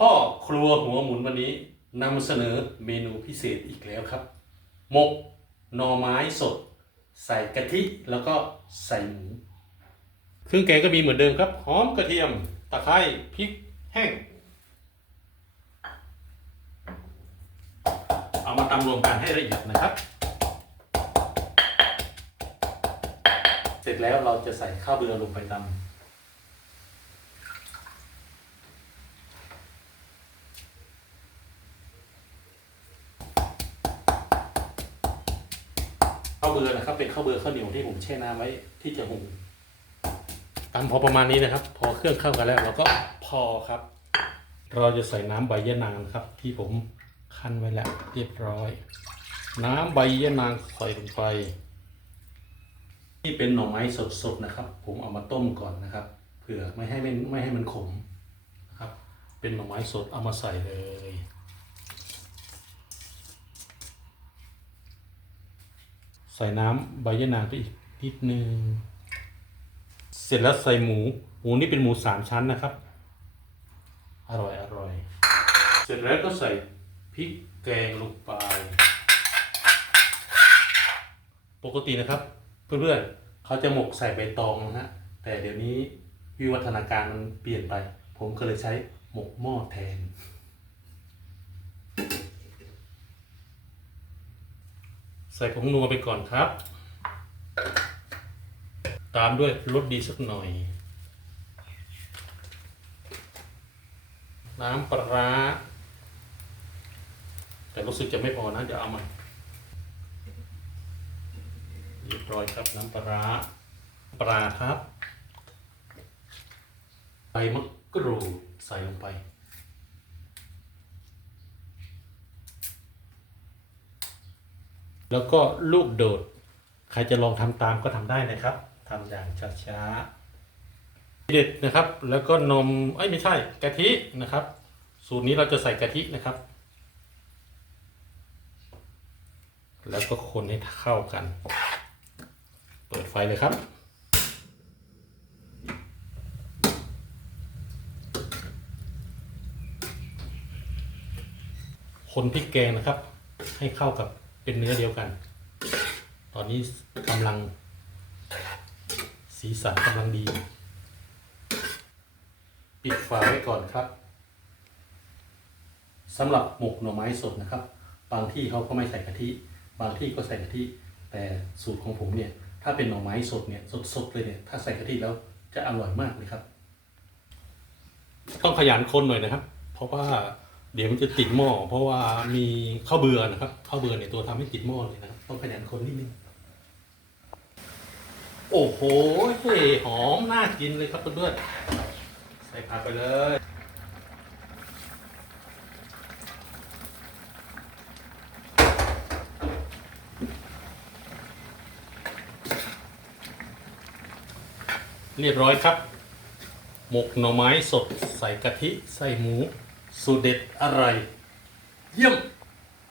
พ่อครัวหัวหมุนวันนี้นำเสนอเมนูพิเศษอีกแล้วครับ หมกหน่อไม้สด ใส่กะทิแล้วก็ใส่หมูเครื่องแกงก็มีเหมือนเดิมครับ หอมกระเทียม ตะไคร้พริกแห้ง เอามาตำรวมกันให้ละเอียดนะครับ เสร็จแล้วเราจะใส่ข้าวเบือลงไปตำาวเบือนะครับ เป็นข้าวเบือข้าวเหนียวที่ผมแช่น้ำไว้ที่จะหุงตำพอประมาณนี้นะครับ พอเครื่องเข้ากันแล้วเราก็พอครับ เราจะใส่น้ำใบยะนางครับ ที่ผมคั้นไว้แล้วเรียบร้อย น้ำใบยะนางใส่ลงไปนี่เป็นหน่อไม้สดๆนะครับ ผมเอามาต้มก่อนนะครับ เผื่อไม่ให้มันไม่ให้มันขมนะครับ เป็นหน่อไม้สดเอามาใส่เลย ใส่น้ำใบยะนางไปอีกนิดนึง เสร็จแล้วใส่หมู หมูนี่เป็นหมูสามชั้นนะครับ อร่อยอร่อย เสร็จแล้วก็ใส่พริกแกงลงไป ปกตินะครับ เพื่อนๆเขาจะหมกใส่ใบตองนะฮะ แต่เดี๋ยวนี้วิวัฒนาการมันเปลี่ยนไป ผมก็เลยใช้หมกหม้อแทน ใส่ผงนัวไปก่อนครับ ตามด้วยรสดีสักหน่อย น้ำปลาแต่รู้สึกจะไม่พอนะ เดี๋ยวเอามาเรียบร้อยครับน้ำปลาร้าปลาครับใบมะกรูดใส่ลงไป แล้วก็ลูกโดด ใครจะลองทำตามก็ทำได้นะครับทำอย่างช้าๆเด็ดนะครับ แล้วก็นมเอ้ยไม่ใช่กะทินะครับ สูตรนี้เราจะใส่กะทินะครับ แล้วก็คนให้เข้ากัน เปิดไฟเลยครับคนพริกแกงนะครับ ให้เข้ากับ เป็นเนื้อเดียวกัน ตอนนี้กำลัง สีสันกำลังดี ปิดฝาไว้ก่อนครับสำหรับหมกหน่อไม้สดนะครับ บางที่เขาก็ไม่ใส่กะทิ บางที่ก็ใส่กะทิ แต่สูตรของผมเนี่ย ถ้าเป็นหน่อไม้สดเนี่ยสดๆเลยเนี่ย ถ้าใส่กะทิแล้วจะอร่อยมากเลยครับ ต้องขยันคนหน่อยนะครับ เพราะว่า เดี๋ยวมันจะติดหม้อเพราะว่ามีข้าวเบื่อนะครับข้าวเบื่อเนี่ยตัวทำให้ติดหม้อเลยนะครับต้องขยันคนนิดนึงโอ้โหหอมน่ากินเลยครับเพื่อนๆใส่ผักไปเลยเรียบร้อยครับ หมกหน่อไม้สดใส่กะทิ ใส่หมู สูตรเด็ดอร่อยเยี่ยม